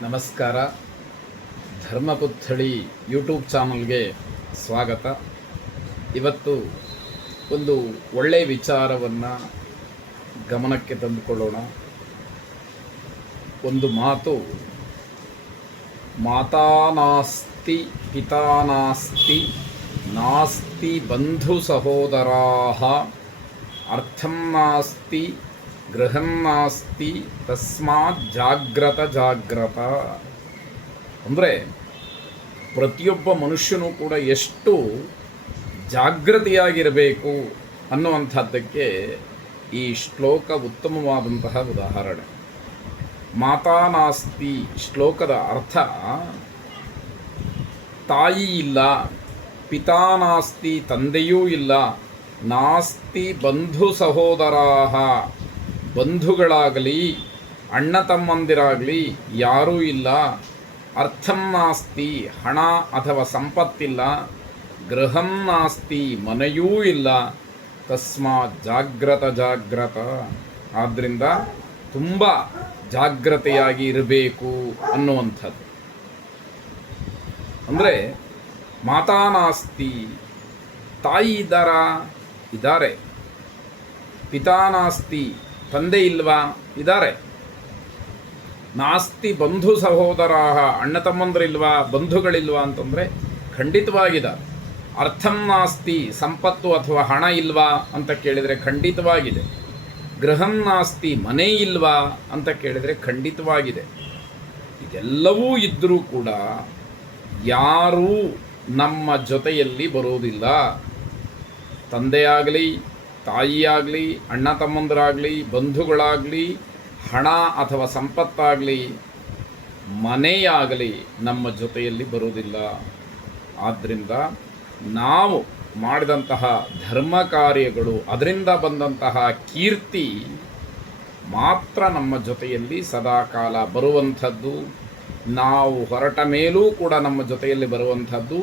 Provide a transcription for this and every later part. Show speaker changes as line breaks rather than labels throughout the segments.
ನಮಸ್ಕಾರ. ಧರ್ಮಪುತ್ಥಳಿ ಯೂಟ್ಯೂಬ್ ಚಾನಲ್ಗೆ ಸ್ವಾಗತ. ಇವತ್ತು ಒಂದು ಒಳ್ಳೆಯ ವಿಚಾರವನ್ನು ಗಮನಕ್ಕೆ ತಂದುಕೊಳ್ಳೋಣ. ಒಂದು ಮಾತು, ಮಾತಾ ನಾಸ್ತಿ, ಪಿತಾ ನಾಸ್ತಿ ನಾಸ್ತಿ ಬಂಧು ಸಹೋದರಾ ಅರ್ಥಂ ನಾಸ್ತಿ ಗೃಹಂ ನಾಸ್ತಿ ತಸ್ಮಾತ್ ಜಾಗ್ರತ ಜಾಗ್ರತ ಅಂದರೆ ಪ್ರತಿಯೊಬ್ಬ ಮನುಷ್ಯನೂ ಕೂಡ ಎಷ್ಟು ಜಾಗೃತಿಯಾಗಿರಬೇಕು ಅನ್ನುವಂಥದ್ದಕ್ಕೆ ಈ ಶ್ಲೋಕ ಉತ್ತಮವಾದಂತಹ ಉದಾಹರಣೆ. ಮಾತಾ ನಾಸ್ತಿ ಶ್ಲೋಕದ ಅರ್ಥ, ತಾಯಿ ಇಲ್ಲ, ಪಿತಾ ನಾಸ್ತಿ, ತಂದೆಯೂ ಇಲ್ಲ, ನಾಸ್ತಿ ಬಂಧು ಸಹೋದರಾಹ. ಬಂಧುಗಳಾಗಲಿ, ಅಣ್ಣ ತಮ್ಮಂದಿರಾಗಲಿ ಯಾರೂ ಇಲ್ಲ. ಅರ್ಥಂ ನಾಸ್ತಿ, ಹಣ ಅಥವಾ ಸಂಪತ್ತಿಲ್ಲ. ಗೃಹಂ ನಾಸ್ತಿ, ಮನೆಯೂ ಇಲ್ಲ. ತಸ್ಮಾ ಜಾಗ್ರತ ಜಾಗ್ರತ. ಆದ್ದರಿಂದ ತುಂಬ ಜಾಗ್ರತೆಯಾಗಿ ಇರಬೇಕು ಅನ್ನುವಂಥದ್ದು. ಅಂದರೆ ಮಾತಾನಾಸ್ತಿ ತಾಯಿ ಇದ್ದಾರಾ. ಇದ್ದಾರೆ ಪಿತಾನಾಸ್ತಿ ತಂದೆ ಇಲ್ವಾ? ಇದ್ದಾರೆ ನಾಸ್ತಿ ಬಂಧು ಸಹೋದರಾಹ, ಅಣ್ಣ ತಮ್ಮಂದ್ರಿಲ್ವಾ, ಬಂಧುಗಳಿಲ್ವಾ ಅಂತಂದರೆ ಖಂಡಿತವಾಗಿದ್ದಾರೆ. ಅರ್ಥಂ ನಾಸ್ತಿ, ಸಂಪತ್ತು ಅಥವಾ ಹಣ ಇಲ್ವಾ ಅಂತ ಕೇಳಿದರೆ ಖಂಡಿತವಾಗಿದೆ. ಗೃಹಂ ನಾಸ್ತಿ, ಮನೆ ಇಲ್ವಾ ಅಂತ ಕೇಳಿದರೆ ಖಂಡಿತವಾಗಿದೆ. ಇದೆಲ್ಲವೂ ಇದ್ದರೂ ಕೂಡ ಯಾರೂ ನಮ್ಮ ಜೊತೆಯಲ್ಲಿ ಬರೋದಿಲ್ಲ ತಂದೆಯಾಗಲಿ ತಾಯಿಯಾಗಲಿ, ಅಣ್ಣ ತಮ್ಮಂದರಾಗಲಿ, ಬಂಧುಗಳಾಗಲಿ, ಹಣ ಅಥವಾ ಸಂಪತ್ತಾಗಲಿ, ಮನೆಯಾಗಲಿ ನಮ್ಮ ಜೊತೆಯಲ್ಲಿ ಬರುವುದಿಲ್ಲ. ಆದ್ದರಿಂದ ನಾವು ಮಾಡಿದಂತಹ ಧರ್ಮ ಕಾರ್ಯಗಳು, ಅದರಿಂದ ಬಂದಂತಹ ಕೀರ್ತಿ ಮಾತ್ರ ನಮ್ಮ ಜೊತೆಯಲ್ಲಿ ಸದಾಕಾಲ ಬರುವಂಥದ್ದು. ನಾವು ಹೊರಟ ಮೇಲೂ ಕೂಡ ನಮ್ಮ ಜೊತೆಯಲ್ಲಿ ಬರುವಂಥದ್ದು.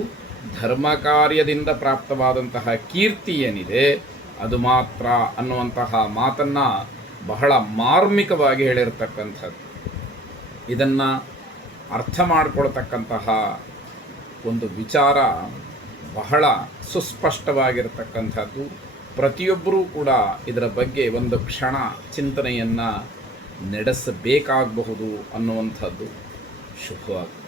ಧರ್ಮ ಕಾರ್ಯದಿಂದ ಪ್ರಾಪ್ತವಾದಂತಹ ಕೀರ್ತಿ ಏನಿದೆ ಅದು ಮಾತ್ರ ಅನ್ನುವಂತಹ ಮಾತನ್ನು ಬಹಳ ಮಾರ್ಮಿಕವಾಗಿ ಹೇಳಿರ್ತಕ್ಕಂಥದ್ದು. ಇದನ್ನು ಅರ್ಥ ಮಾಡಿಕೊಳ್ತಕ್ಕಂತಹ ಒಂದು ವಿಚಾರ ಬಹಳ ಸುಸ್ಪಷ್ಟವಾಗಿರ್ತಕ್ಕಂಥದ್ದು. ಪ್ರತಿಯೊಬ್ಬರೂ ಕೂಡ ಇದರ ಬಗ್ಗೆ ಒಂದು ಕ್ಷಣ ಚಿಂತನೆಯನ್ನು ನಡೆಸಬೇಕಾಗಬಹುದು ಅನ್ನುವಂಥದ್ದು. ಶುಭವಾಗ್ತದೆ